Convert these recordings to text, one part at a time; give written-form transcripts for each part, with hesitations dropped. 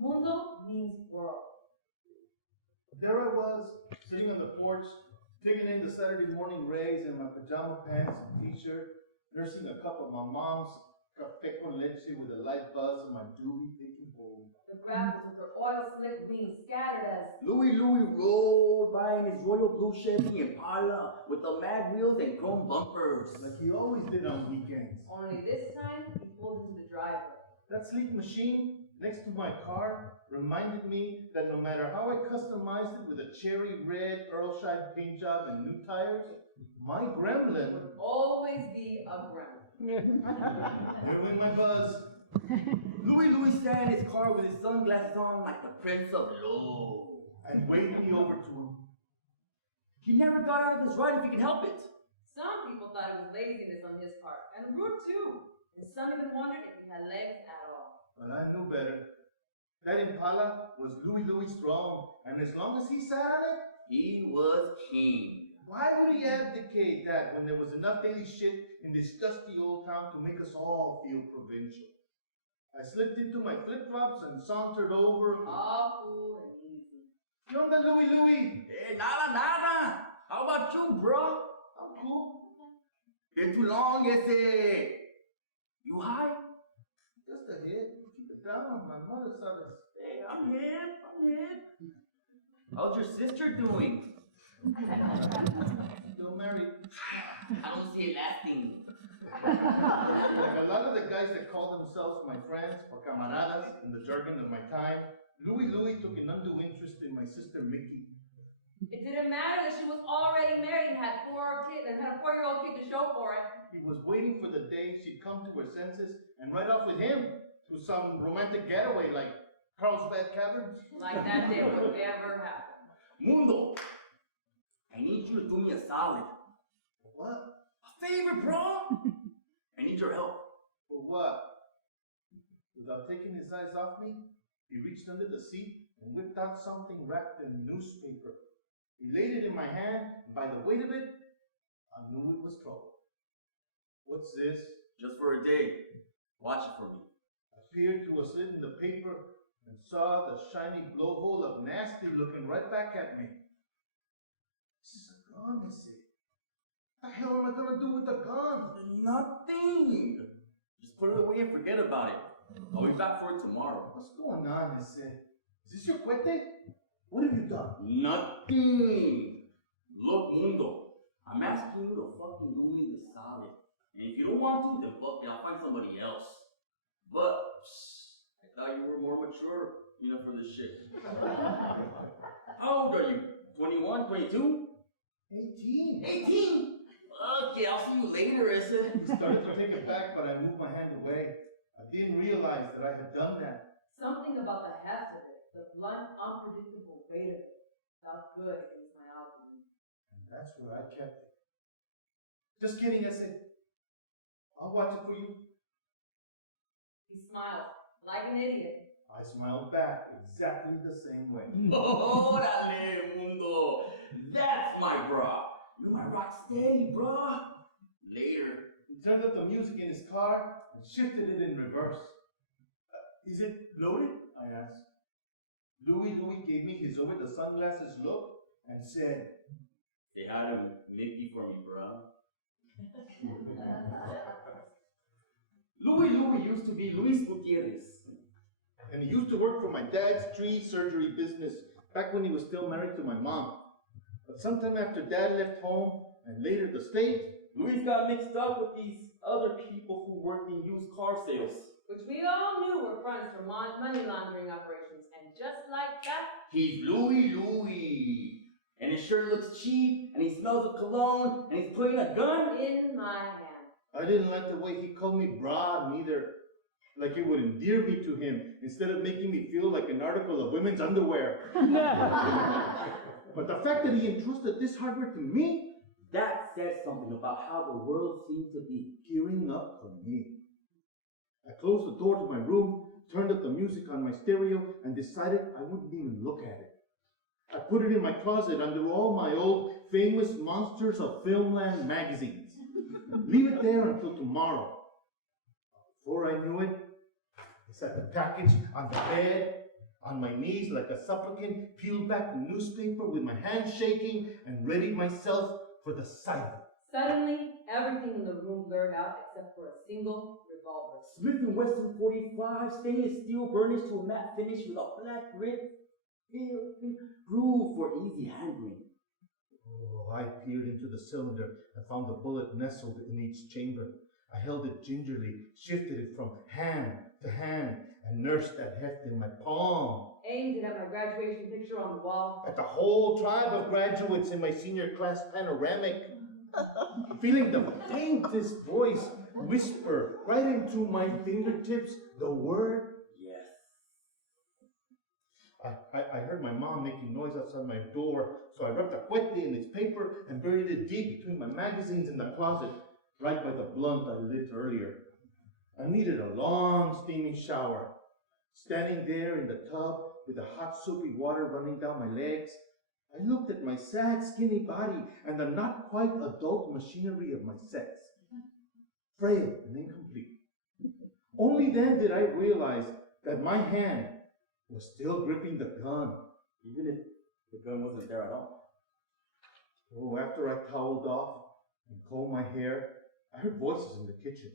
Mundo means world. There I was, sitting on the porch, taking in the Saturday morning rays in my pajama pants and t-shirt, nursing a cup of my mom's café con leche with a light buzz in my doobie taking hold. The grapples with their oil-slick wings scattered as Louis rolled by in his royal blue Chevy Impala with the mag wheels and chrome bumpers. Like he always did on weekends. only this time he pulled into the driveway. That sleek machine next to my car reminded me that no matter how I customized it with a cherry red Earlshire paint job and new tires, my gremlin Would always be a gremlin. doing my buzz. Louis sat in his car with his sunglasses on like the Prince of Low. And waved me over to him. He never got out of this ride if he can help it. Some people thought it was laziness on his part, and rude too. And some even wondered if he had legs at all. But I knew better. That Impala was Louis Strong, and as long as he sat on it, He was king. why would he abdicate that when there was enough daily shit in this dusty old town to make us all feel provincial? I slipped into my flip-flops and sauntered over. All cool and easy. ¿Qué onda, Louis? Hey, nada. How about you, bro? I'm cool. Been too long, ese. You high? Just a hit. Keep it down. My mother said it. Hey, I'm hip. How's your sister doing? Still married. I don't see it lasting. Like a lot of the guys that call themselves my friends or camaradas in the jargon of my time, Louis took an undue interest in my sister Mickey. It didn't matter that she was already married and had a 4-year-old kid to show for it. He was waiting for the day she'd come to her senses and ride off with him to some romantic getaway like Carlsbad Caverns. Like that day would never happen. Mundo, I need you to do me a solid. What? A favor, bro. I need your help. For what? Without taking his eyes off me, he reached under the seat and whipped out something wrapped in newspaper. He laid it in my hand, and by the weight of it, I knew it was trouble. What's this? Just for a day. Watch it for me. I peered through a slit in the paper and saw the shiny blowhole of Nasty looking right back at me. This is a gun, I said. What the hell am I gonna do with the gun? Nothing. Just put it away and forget about it. I'll be back for it tomorrow. What's going on, I said? Is this your cuete? What have you done? Nothing. Look, Mundo, I'm asking you to fucking do me the solid. And if you don't want to, then fuck it, I'll find somebody else. But, I thought you were more mature, for this shit. How old are you? 21, 22? 18. 18? Okay, I'll see you later, Issa. He started to take it back, but I moved my hand away. I didn't realize that I had done that. Something about the heft of it, the blunt, unpredictable weight of it, felt good against my abdomen. And that's where I kept it. Just kidding, I said. I'll watch it for you. He smiled, like an idiot. I smiled back exactly the same way. Órale, Mundo. That's my bra. You're my rock steady, bra. Later. He turned up the music in his car and shifted it in reverse. Is it loaded? I asked. Louis gave me his over-the-sunglasses look and said, Say hi to Mickey for me, bro. Louis used to be Luis Gutierrez. and he used to work for my dad's tree surgery business back when he was still married to my mom. But sometime after Dad left home and later the state, Luis got mixed up with these other people who worked in used car sales. Which we all knew were fronts for money laundering operations, and just like that, He's Louis. And his shirt looks cheap, and he smells of cologne, and he's putting a gun in my hand. I didn't like the way he called me broad neither. Like it would endear me to him instead of making me feel like an article of women's underwear. But the fact that he entrusted this hardware to me, that says something about how the world seems to be. gearing up for me. I closed the door to my room, turned up the music on my stereo, and decided I wouldn't even look at it. I put it in my closet under all my old famous Monsters of Filmland magazines. Leave it there until tomorrow. Before I knew it, I set the package on the bed, On my knees like a supplicant, peeled back the newspaper with my hands shaking and readied myself for the sight. Suddenly, everything in the room blurred out except for a single revolver. Smith & Wesson 45, stainless steel burnished to a matte finish with a black grip. Groove for easy handling. Oh, I peered into the cylinder and found the bullet nestled in each chamber. I held it gingerly, shifted it from hand to hand, and nursed that heft in my palm. Aimed it at my graduation picture on the wall. At the whole tribe of graduates in my senior class panoramic. Feeling the faintest voice whisper right into my fingertips the word Yes. I heard my mom making noise outside my door, so I wrapped a cuete in its paper and buried it deep between my magazines in the closet, right by the blunt I lit earlier. I needed a long, steamy shower. Standing there in the tub with the hot, soapy water running down my legs, I looked at my sad, skinny body and the not quite adult machinery of my sex. Frail and incomplete. Only then did I realize that my hand was still gripping the gun. Even if the gun wasn't there at all. Oh, after I toweled off and combed my hair, I heard voices in the kitchen.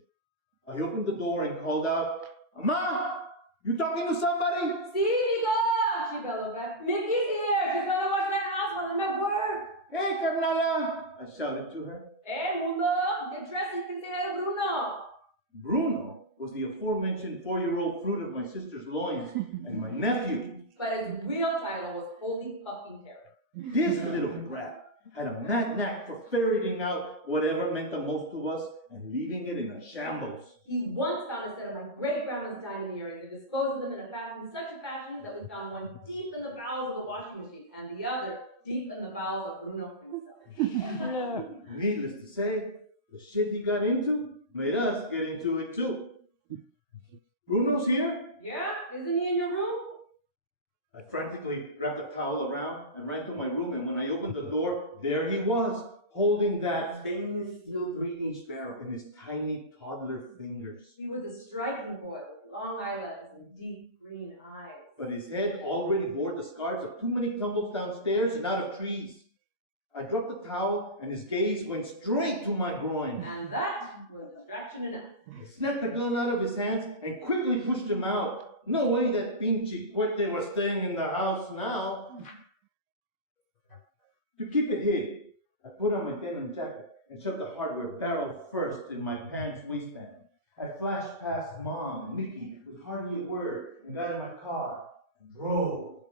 I opened the door and called out, "Mama, you talking to somebody?" "Sí, Nico!" she bellowed back. "Mickey's here! She's gonna watch my house while I'm at work!" "Hey, carnala!" I shouted to her. "Hey, Mundo! Get dressed so you can say hi to Bruno!" Bruno was the aforementioned 4-year-old fruit of my sister's loins and my nephew. But his real title was Holy Fucking Terror. This little brat had a mad knack for ferreting out whatever meant the most to us and leaving it in a shambles. He once found a set of my great-grandma's diamond earrings and disposed of them in such a fashion that we found one deep in the bowels of the washing machine and the other deep in the bowels of Bruno himself. Needless to say, the shit he got into made us get into it too. "Bruno's here?" "Yeah? Isn't he in your room?" I frantically wrapped a towel around and ran to my room, and when I opened the door, there he was, holding that Stainless steel 3-inch barrel. in his tiny toddler fingers. He was a striking boy with long eyelashes and deep green eyes. But his head already bore the scars of too many tumbles downstairs and out of trees. I dropped the towel, and his gaze went straight to my groin. And that was distraction enough. I snapped the gun out of his hands and quickly pushed him out. No way that pinche cuete was staying in the house now. To keep it hid, I put on my denim jacket and shoved the hardware barrel first in my pants waistband. I flashed past Mom and Mickey with hardly a word and got in my car and drove.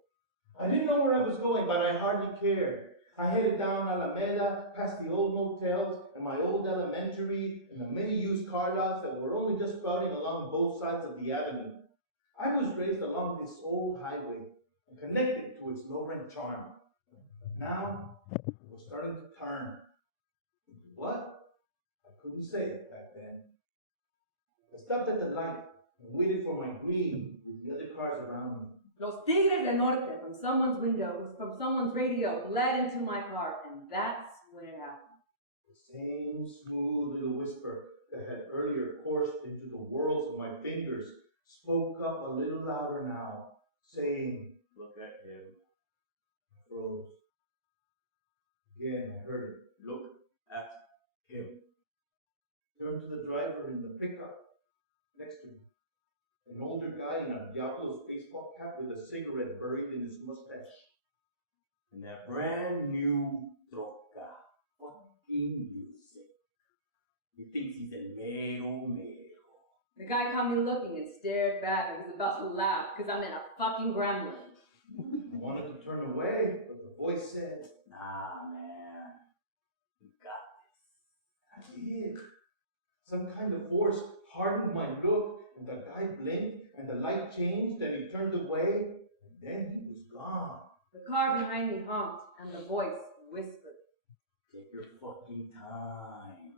I didn't know where I was going, but I hardly cared. I headed down Alameda, past the old motels and my old elementary and the many used car lots that were only just sprouting along both sides of the avenue. I was raised along this old highway and connected to its low-rent charm. Now, it was starting to turn. Into what? I couldn't say it back then. I stopped at the light and waited for my green with the other cars around me. Los Tigres del Norte from someone's window, from someone's radio, led into my car, and that's when it happened. The same smooth little whisper that had earlier coursed into the whorls of my fingers spoke up a little louder now, saying, Look at him. I froze. Again, I heard it. Look at him. Turned to the driver in the pickup next to me. An older guy in a Diablo's baseball cap with a cigarette buried in his mustache. And that brand new troca. Fucking music. He thinks he's a mero. The guy caught me looking and stared back like he was about to laugh because I'm in a fucking gremlin. I wanted to turn away, but the voice said, Nah, man. You got this. I did. Some kind of force hardened my look, and the guy blinked, and the light changed, and he turned away, and then he was gone. The car behind me honked, and the voice whispered, Take your fucking time.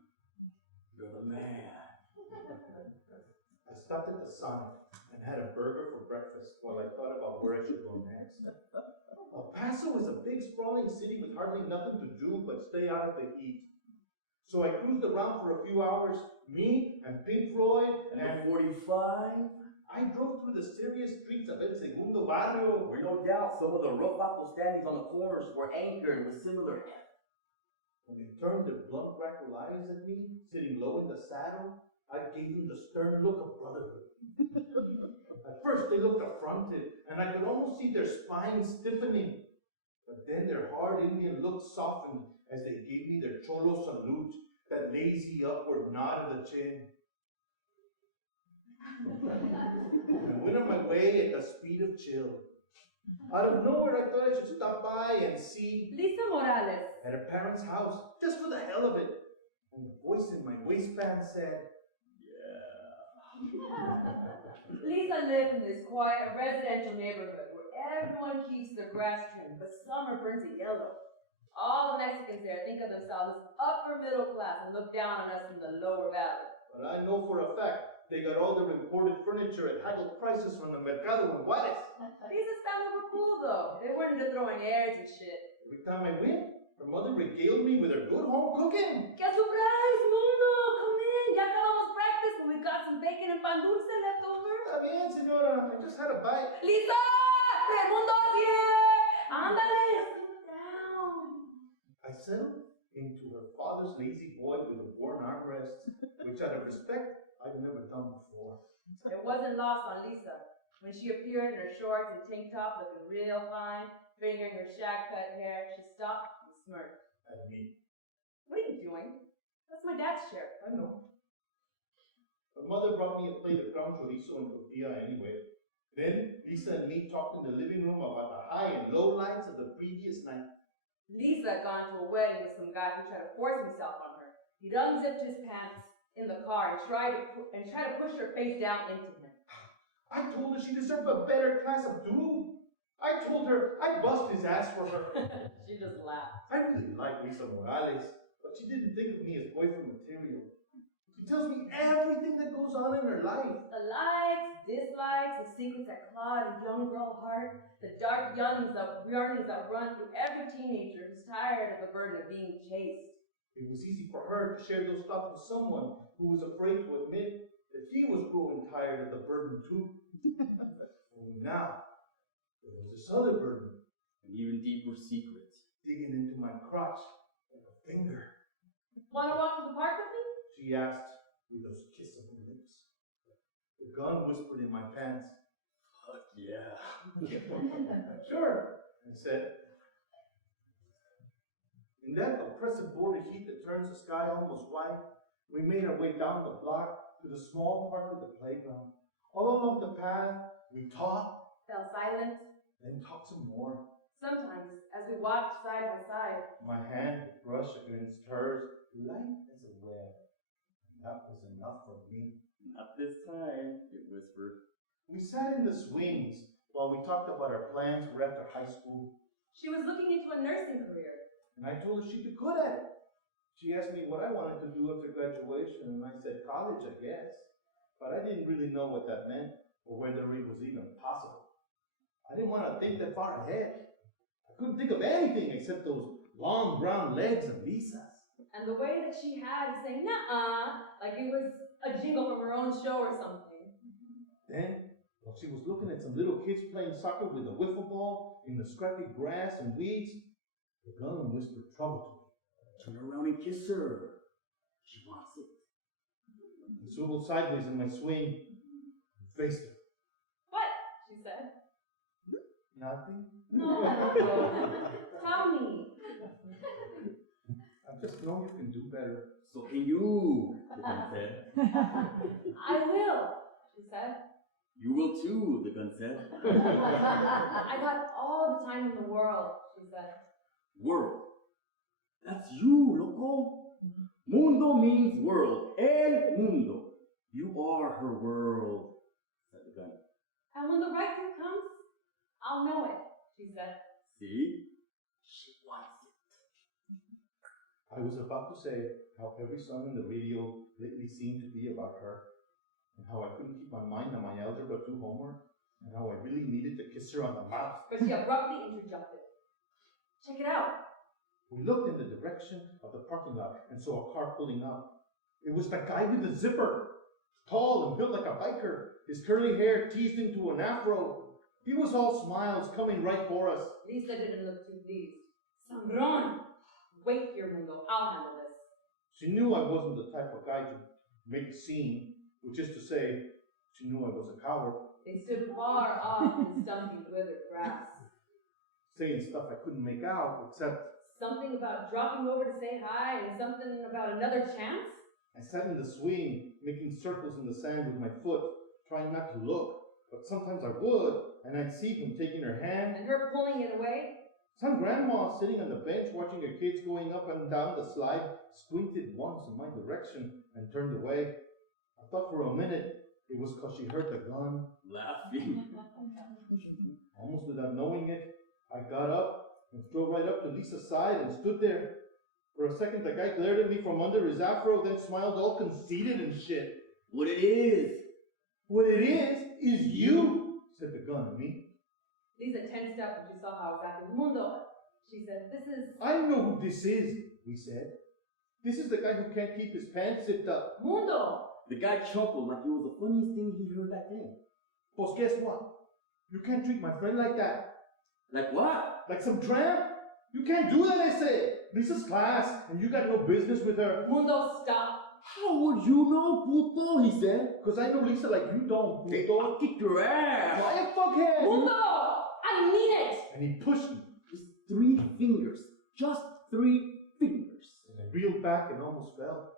You're the man. I stopped at the Sonic and had a burger for breakfast while I thought about where I should go next. El Paso is a big, sprawling city with hardly nothing to do but stay out of the heat. So I cruised around for a few hours, me and Pink Floyd And the 45? I drove through the serious streets of El Segundo Barrio. Where no doubt some of the rough apple standings on the corners were anchored with similar heft. When they turned their blunt crackle eyes at me, sitting low in the saddle, I gave them the stern look of brotherhood. At first they looked affronted, and I could almost see their spines stiffening. But then their hard Indian look softened as they gave me their cholo salute, that lazy upward nod of the chin. I went on my way at the speed of chill. Out of nowhere, I thought I should stop by and see Lisa Morales. at her parents' house, just for the hell of it. And the voice in my waistband said, Lisa lived in this quiet residential neighborhood where everyone keeps their grass trimmed, but summer burns it yellow. All the Mexicans there think of themselves as upper middle class and look down on us in the lower valley. but I know for a fact they got all their imported furniture at haggled prices from the Mercado in Juarez. Lisa's family were cool though. They weren't into throwing airs and shit. Every time I went, her mother regaled me with her good home cooking. ¡Qué surprise, Mundo! Come in! Ya acabamos practice, but we've got some bacon and pan dulce left over. Está bien, señora. I just had a bite. Lisa! Raimundo's here! Ándale! Sit down. I settled into her father's lazy boy with the worn armrests, which out of respect, I'd never done before. It wasn't lost on Lisa. When she appeared in her shorts and tank top looking real fine, fingering her shag-cut hair, she stopped and smirked. At me. What are you doing? That's my dad's chair. I know. Her mother brought me a plate of ground chorizo and tortilla anyway. Then Lisa and me talked in the living room about the high and low lights of the previous night. Lisa had gone to a wedding with some guy who tried to force himself on her. He'd unzipped his pants in the car and tried to push her face down into him. I told her she deserved a better class of dude. I told her I'd bust his ass for her. She just laughed. I really like Lisa Morales, but she didn't think of me as boyfriend material. She tells me everything that goes on in her life. The likes, dislikes, the secrets that claw at a young girl heart, the dark yearnings that run through every teenager who's tired of the burden of being chased. It was easy for her to share those thoughts with someone who was afraid to admit that he was growing tired of the burden too. Only now, there was this other burden, An even deeper secret. digging into my crotch like a finger. Want to walk to the park with me? She asked with those kissable lips. The gun whispered in my pants. Fuck yeah. Sure, I said. In that oppressive border heat that turns the sky almost white, we made our way down the block to the small park with the playground. All along the path, we talked, Fell silent. then talked some more. Sometimes, as we walked side by side, My hand brushed against hers, light as a web. And that was enough for me. Not this time, it whispered. We sat in the swings while we talked about our plans for after high school. she was looking into a nursing career. And I told her she'd be good at it. She asked me what I wanted to do after graduation, and I said college, I guess. But I didn't really know what that meant, or whether it was even possible. I didn't want to think that far ahead. I couldn't think of anything except those long brown legs of Lisa's. And the way that she had to say, "Nuh-uh," like it was a jingle from her own show or something. Then, while she was looking at some little kids playing soccer with a wiffle ball in the scrappy grass and weeds, the gun whispered trouble to me. Turn around and kiss her. She wants it. I swiveled sideways in my swing and faced her. What? She said. Nothing. No. Tell me. I just know you can do better. So can you, the gun said. I will, she said. You will too, the gun said. I got all the time in the world, she said. World. That's you, loco. Mundo means world. El mundo. You are her world, said the gun. And when the right time comes, I'll know it, she said. See? She wants it. I was about to say how every song in the radio lately seemed to be about her, and how I couldn't keep my mind on my Algebra 2 homework, and how I really needed to kiss her on the mouth. But she abruptly interjected. Check it out. We looked in the direction of the parking lot and saw a car pulling up. It was the guy with the zipper. tall and built like a biker, his curly hair teased into an afro. He was all smiles coming right for us. Lisa didn't look too pleased. Sandron! Wait here, Mundo. I'll handle this. She knew I wasn't the type of guy to make a scene, which is to say, she knew I was a coward. They stood far off in stumpy, withered grass. Saying stuff I couldn't make out, except something about dropping over to say hi and something about another chance? I sat in the swing, making circles in the sand with my foot, trying not to look. But sometimes I would, and I'd see him taking her hand. And her pulling it away? Some grandma sitting on the bench watching her kids going up and down the slide squinted once in my direction and turned away. I thought for a minute it was because she heard the gun. Laughing. Almost without knowing it, I got up and strode right up to Lisa's side and stood there. For a second, the guy glared at me from under his afro, then smiled all conceited and shit. What it is? What it is you, said the gun at me. Lisa tensed up when she saw how I was acting. Mundo, she said, this is... I know who this is, we said. This is the guy who can't keep his pants zipped up. Mundo! The guy chuckled like it was the funniest thing he heard that day. Pues guess what? You can't treat my friend like that. Like what? Like some tramp? You can't do that, I say. Lisa's class, and you got no business with her. Mundo, stop. How would you know, puto? He said. Because I know Lisa like you don't, Hey, puto. I'll kick your ass. Why, fuckhead? Mundo! I mean it! And he pushed me. Just 3 fingers. Just 3 fingers. And I reeled back and almost fell.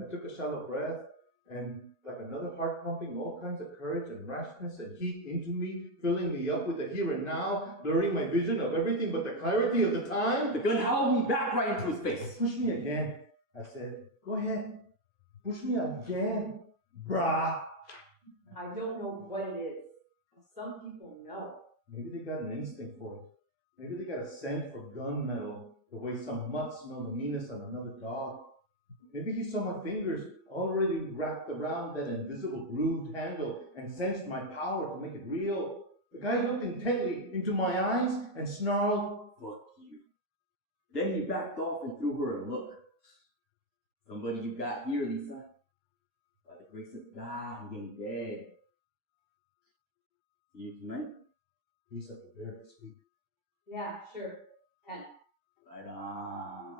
I took a shallow breath, and like another heart pumping all kinds of courage and rashness and heat into me, filling me up with the here and now, blurring my vision of everything but the clarity of the time. The gun howled me back right into his face. Push me again, I said. Go ahead. Push me again, brah. I don't know what it is. Some people know. Maybe they got an instinct for it. Maybe they got a scent for gunmetal, the way some mutts smell the meanest on another dog. Maybe he saw my fingers already wrapped around that invisible grooved handle and sensed my power to make it real. The guy looked intently into my eyes and snarled, Fuck you. Then he backed off and threw her a look. Somebody you got here, Lisa. By the grace of God, he ain't dead. See you tonight? Lisa prepared to speak. Yeah, sure. 10. Right on.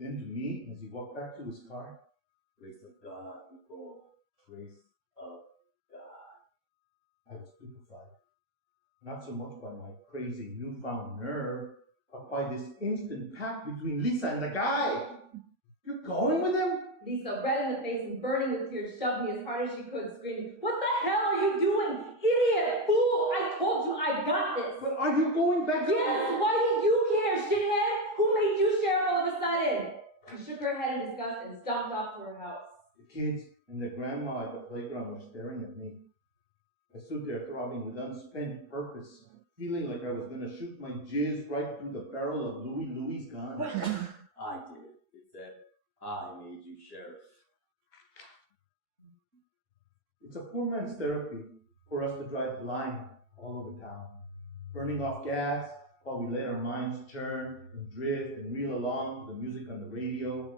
Then to me, as he walked back to his car, Grace of God, people. Grace of God. I was stupefied. Not so much by my crazy newfound nerve, but by this instant pact between Lisa and the guy. You're going with him? Lisa, red in the face and burning with tears, shoved me as hard as she could, screaming, "What the hell are you doing? Idiot! Fool! I told you I got this!" But are you going back to... Yes! Why do you care, shithead? Who made you sheriff all of a sudden? She shook her head in disgust and stomped off to her house. The kids and their grandma at the playground were staring at me. I stood there throbbing with unspent purpose, feeling like I was going to shoot my jizz right through the barrel of Louis' gun. I did. It said, I made you sheriff. It's a poor man's therapy for us to drive blind all over town, burning off gas while we let our minds churn and drift and reel along to the music on the radio.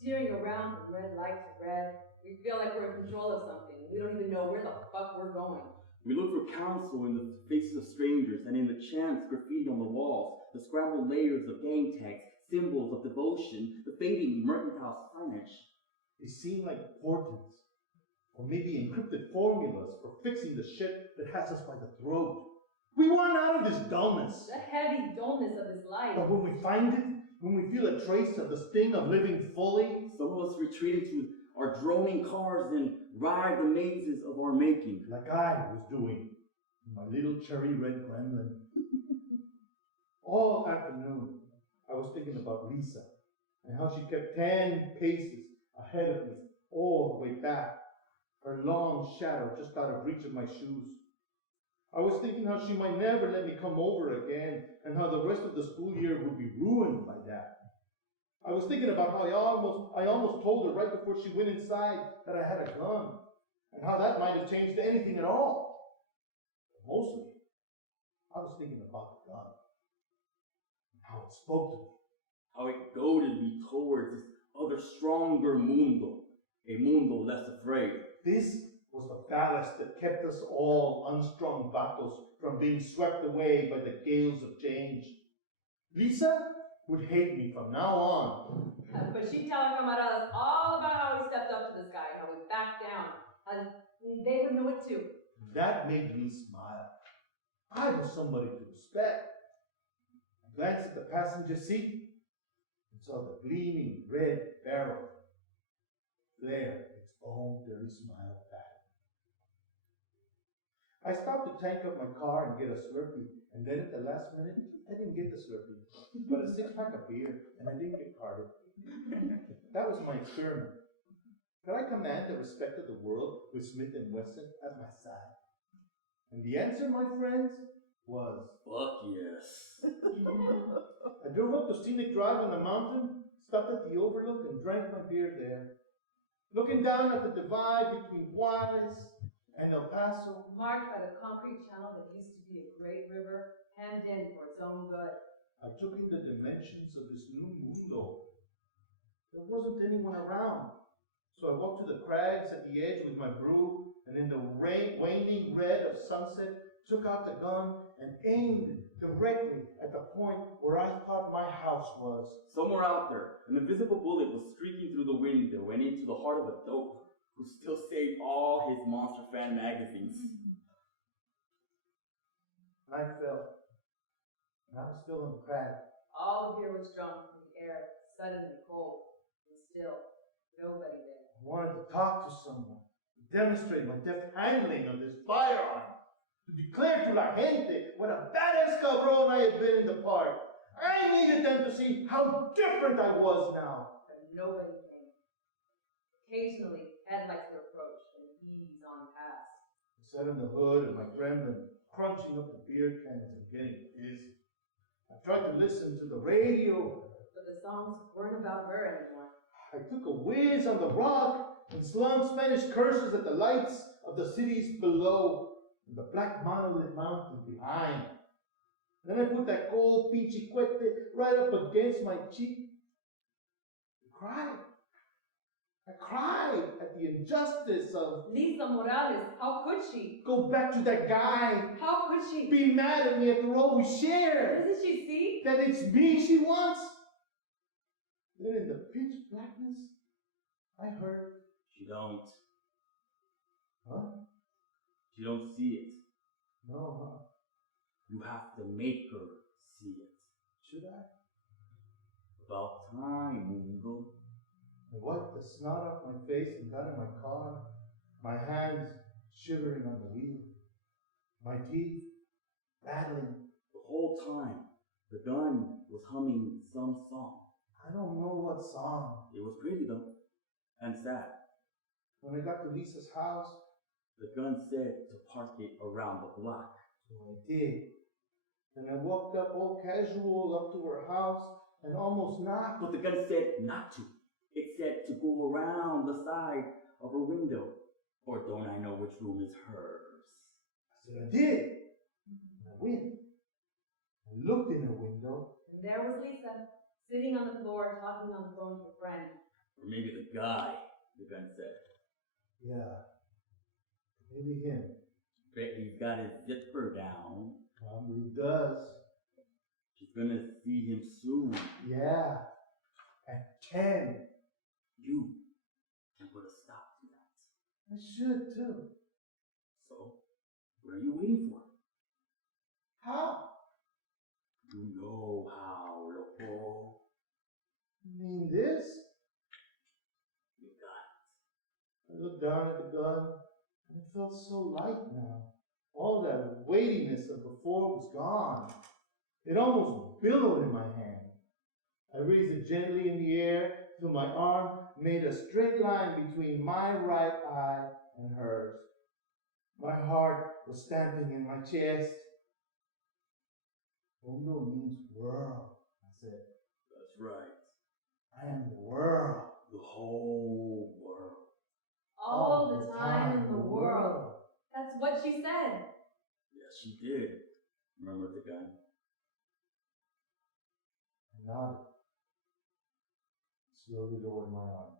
Steering around from red light to red, we feel like we're in control of something. We don't even know where the fuck we're going. We look for counsel in the faces of strangers and in the chants graffiti on the walls, the scrambled layers of gang tags, symbols of devotion, the fading mercantile signage. They seem like portents, or maybe encrypted formulas for fixing the shit that has us by the throat. We want out of this dullness. The heavy dullness of this life. But when we find it, when we feel a trace of the sting of living fully, Some of us retreat into our droning cars and ride the mazes of our making. like I was doing in my little cherry red Gremlin. All afternoon, I was thinking about Lisa and how she kept 10 paces ahead of me all the way back, her long shadow just out of reach of my shoes. I was thinking how she might never let me come over again and how the rest of the school year would be ruined by that. I was thinking about how I almost told her right before she went inside that I had a gun and how that might have changed anything at all. But mostly, I was thinking about the gun and how it spoke to me. How it goaded me towards this other stronger mundo. A mundo less afraid. This that kept us all unstrung vatos from being swept away by the gales of change. Lisa would hate me from now on. But she'd tell her camaradas all about how we stepped up to this guy, how we backed down. And they would know it too. That made me smile. I was somebody to respect. I glanced at the passenger seat and saw the gleaming red barrel flare its own dirty smile back. I stopped to tank up my car and get a Slurpee, and then at the last minute, I didn't get the Slurpee, but a six-pack of beer, and I didn't get carded. That was my experiment. Could I command the respect of the world with Smith & Wesson at my side? And the answer, my friends, was... Fuck yes. I drove up to Scenic Drive on the mountain, stopped at the Overlook, and drank my beer there. Looking down at the divide between Juarez and El Paso, Marked by the concrete channel that used to be a great river, hemmed in for its own good. I took in the dimensions of this new mundo. There wasn't anyone around, so I walked to the crags at the edge with my brew, and in the waning red of sunset, took out the gun and aimed directly at the point where I thought my house was. Somewhere out there, an invisible bullet was streaking through the window and into the heart of a dope who still saved all his Monster Fan magazines. Night fell, and I was still in the crag. All the beer was drunk in the air, suddenly cold, and still, nobody there. I wanted to talk to someone, to demonstrate my deft handling of this firearm, to declare to la gente what a badass cabron I had been in the park. I needed them to see how different I was now. But nobody came. Occasionally, headlights would approach and ease on past. I sat in the hood of my Gremlin, crunching up the beer cans and getting dizzy. I tried to listen to the radio. But the songs weren't about her anymore. I took a whiz on the rock and slung Spanish curses at the lights of the cities below and the black monolith mountain behind. Then I put that cold peachy cuete right up against my cheek. I cried. I cried at the injustice of... Lisa Morales, how could she? Go back to that guy. How could she? Be mad at me after all we shared. Doesn't she see? That it's me she wants. Then in the pitch blackness, I heard... She don't. Huh? She don't see it. No, huh? You have to make her see it. Should I? About time, Mundo. I wiped the snot off my face and got in my car, my hands shivering on the wheel, my teeth rattling. The whole time, the gun was humming some song. I don't know what song. It was pretty though, and sad. When I got to Lisa's house, The gun said to park it around the block. so I did. And I walked up all casual up to her house and almost knocked. But the gun said not to. It said to go around the side of her window. Or don't I know which room is hers? I said I did. And I went. I looked in her window. And there was Lisa, sitting on the floor, talking on the phone to a friend. Or maybe the guy, the gun said. Yeah, maybe him. Bet he's got his zipper down. Probably does. She's gonna see him soon. Yeah, at 10. You can put a stop to that. I should too. So, what are you waiting for? How? You know how, loco. You mean this? You got I looked down at the gun, and it felt so light now. All that weightiness of before was gone. It almost billowed in my hand. I raised it gently in the air till my arm made a straight line between my right eye and hers. My heart was stamping in my chest. Mundo means world, I said. That's right. I am the world. The whole world. All the time in the world. That's what she said. Yes, she did. Remember the gun? I nodded. Slowly lowered my arm.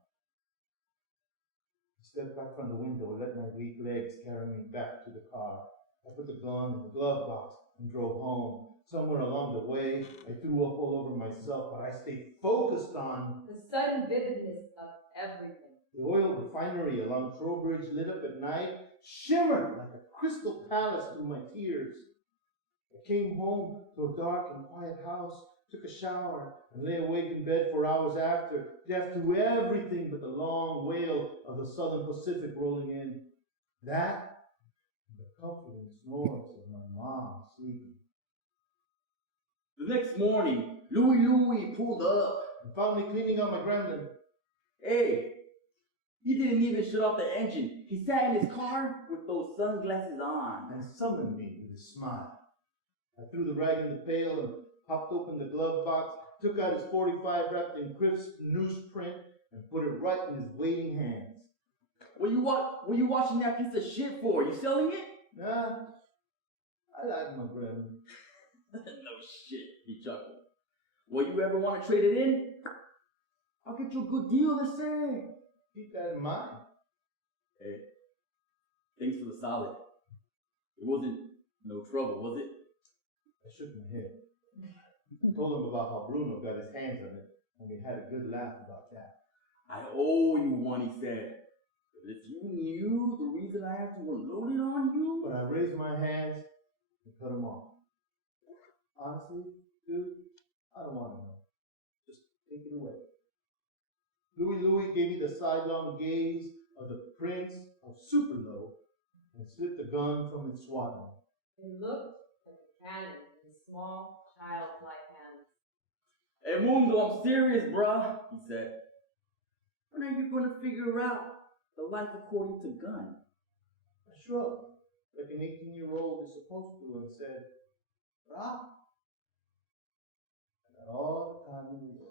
I stepped back from the window and let my weak legs carry me back to the car. I put the gun in the glove box and drove home. Somewhere along the way, I threw up all over myself, but I stayed focused on the sudden vividness of everything. the oil refinery along Trowbridge, lit up at night, shimmered like a crystal palace through my tears. I came home to a dark and quiet house, took a shower, and lay awake in bed for hours after, deaf to everything but the long wail of the Southern Pacific rolling in. That, and the comforting snores of my mom sleeping. The next morning, Louie pulled up. And found me cleaning out my gremlin. Hey, he didn't even shut off the engine. He sat in his car with those sunglasses on. And summoned me with a smile. I threw the rag in the pail and popped open the glove box, took out his .45 wrapped in crisp newsprint, and put it right in his waiting hands. What you watching that piece of shit for? You selling it? Nah, I like my gremlin. No shit, he chuckled. Well, you ever want to trade it in? I'll get you a good deal this say. Keep that in mind. Hey, thanks for the solid. It wasn't no trouble, was it? I shook my head. I told him about how Bruno got his hands on it, and we had a good laugh about that. I owe you one, he said. But if you knew the reason I had to unload it on you... But I raised my hands and cut him off. Honestly, dude, I don't want to know. Just take it away. Louie gave me the sidelong gaze of the Prince of Superlow and slipped the gun from its swaddling. It looked like a cannon in small, childlike hands. Hey, Mundo, I'm serious, bruh, he said. When are you going to figure out the life according to gun? I shrugged, like an 18-year-old is supposed to, and said, "Rock." I got all the time in the world.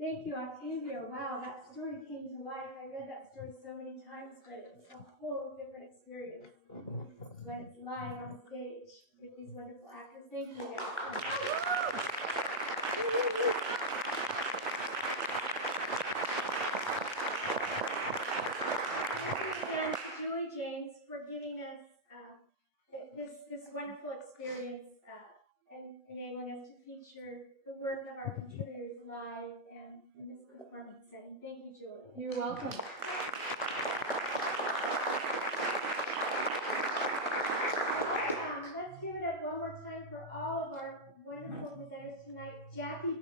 Thank you, Octavio. Wow, that story came to life. I read that story so many times, but it's a whole different experience when it's live on stage with these wonderful actors. Thank you guys. Thank you again to Julie James for giving us this wonderful experience and enabling us to feature the work of our contributors live and in this performance setting. Thank you, Julie. You're welcome. Let's give it up one more time for all of our wonderful presenters tonight. Jackie